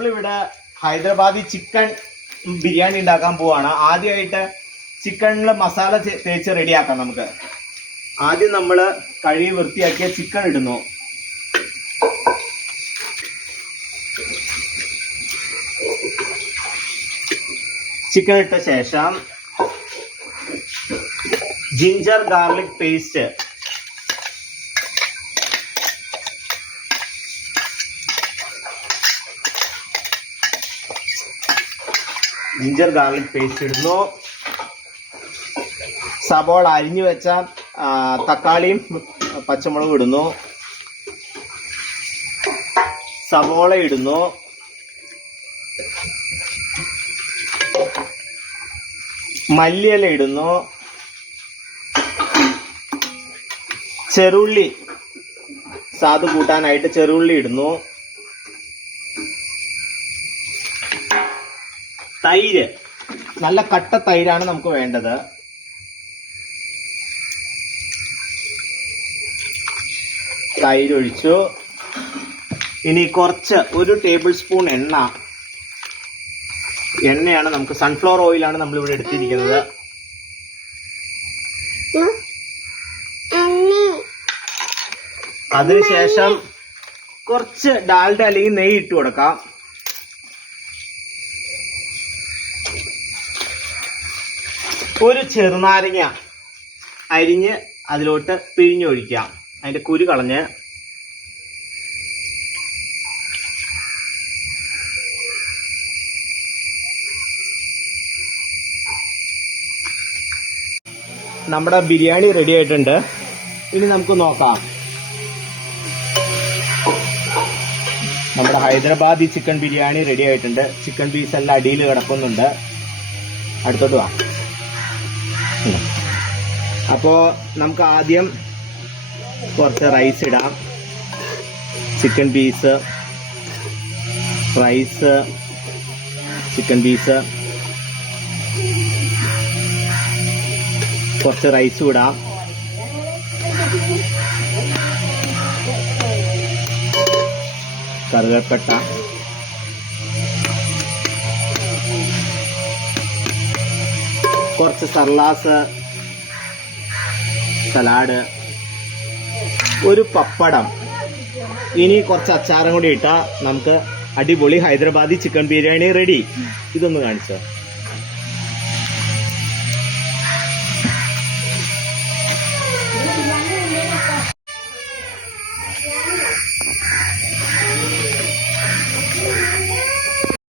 നമ്മളിവിടെ ഹൈദരാബാദി ചിക്കൻ ബിരിയാണി ഉണ്ടാക്കാൻ പോവാണ്. ആദ്യമായിട്ട് ചിക്കനിൽ മസാല തേച്ച് റെഡിയാക്കാം നമുക്ക്. ആദ്യം നമ്മൾ കഴുകി വൃത്തിയാക്കിയ ചിക്കൻ ഇടുന്നു. ചിക്കൻ ഇട്ട ശേഷം ginger garlic paste ginger garlic paste ഇടുന്നു. സബോള അരിഞ്ഞു വെച്ച തക്കാളിയും പച്ചമുളകും ഇടുന്നു. സബോള ഇടുന്നു. മല്ലിയില ഇടുന്നു. ചെറുള്ളി സാധു കൂട്ടാനായിട്ട് ചെറുള്ളി ഇടുന്നു. തൈര്. നല്ല കട്ട തൈരാണ് നമുക്ക് വേണ്ടത്. തൈരൊഴിച്ചു. ഇനി കുറച്ച് ഒരു ടേബിൾ സ്പൂൺ എണ്ണ. എണ്ണയാണ് നമുക്ക് സൺഫ്ലവർ ഓയിലാണ് നമ്മൾ ഇവിടെ എടുത്തിരിക്കുന്നത്. അതിനുശേഷം കുറച്ച് ഡാൽഡ അല്ലെങ്കിൽ നെയ്യ് ഇട്ട് കൊടുക്കാം. ഒരു ചെറുനാരങ്ങ അരിഞ്ഞ് അതിലോട്ട് പിഴിഞ്ഞൊഴിക്കാം. അതിന്റെ കുരു കളഞ്ഞ്. നമ്മുടെ ബിരിയാണി റെഡി ആയിട്ടുണ്ട്. ഇനി നമുക്ക് നോക്കാം. നമ്മുടെ ഹൈദരാബാദി ചിക്കൻ ബിരിയാണി റെഡി ആയിട്ടുണ്ട്. ചിക്കൻ പീസ് എല്ലാം അടിയിൽ കിടക്കുന്നുണ്ട്. അടുത്തോട്ട് വാ. ഉം. അപ്പോ നമുക്ക് ആദ്യം കുറച്ച് റൈസ് ഇടാം. Chicken piece rice chicken piece കുറച്ച് റൈസ് ഇടാം. കറുകപ്പട്ട കുറച്ച് സർലാസ് സലാഡ് ഒരു പപ്പടം. ഇനി കുറച്ച് അച്ചാറും കൂടി ഇട്ടാൽ നമുക്ക് അടിപൊളി ഹൈദരാബാദി ചിക്കൻ ബിരിയാണി റെഡി. ഇതൊന്ന് കാണിച്ചോ.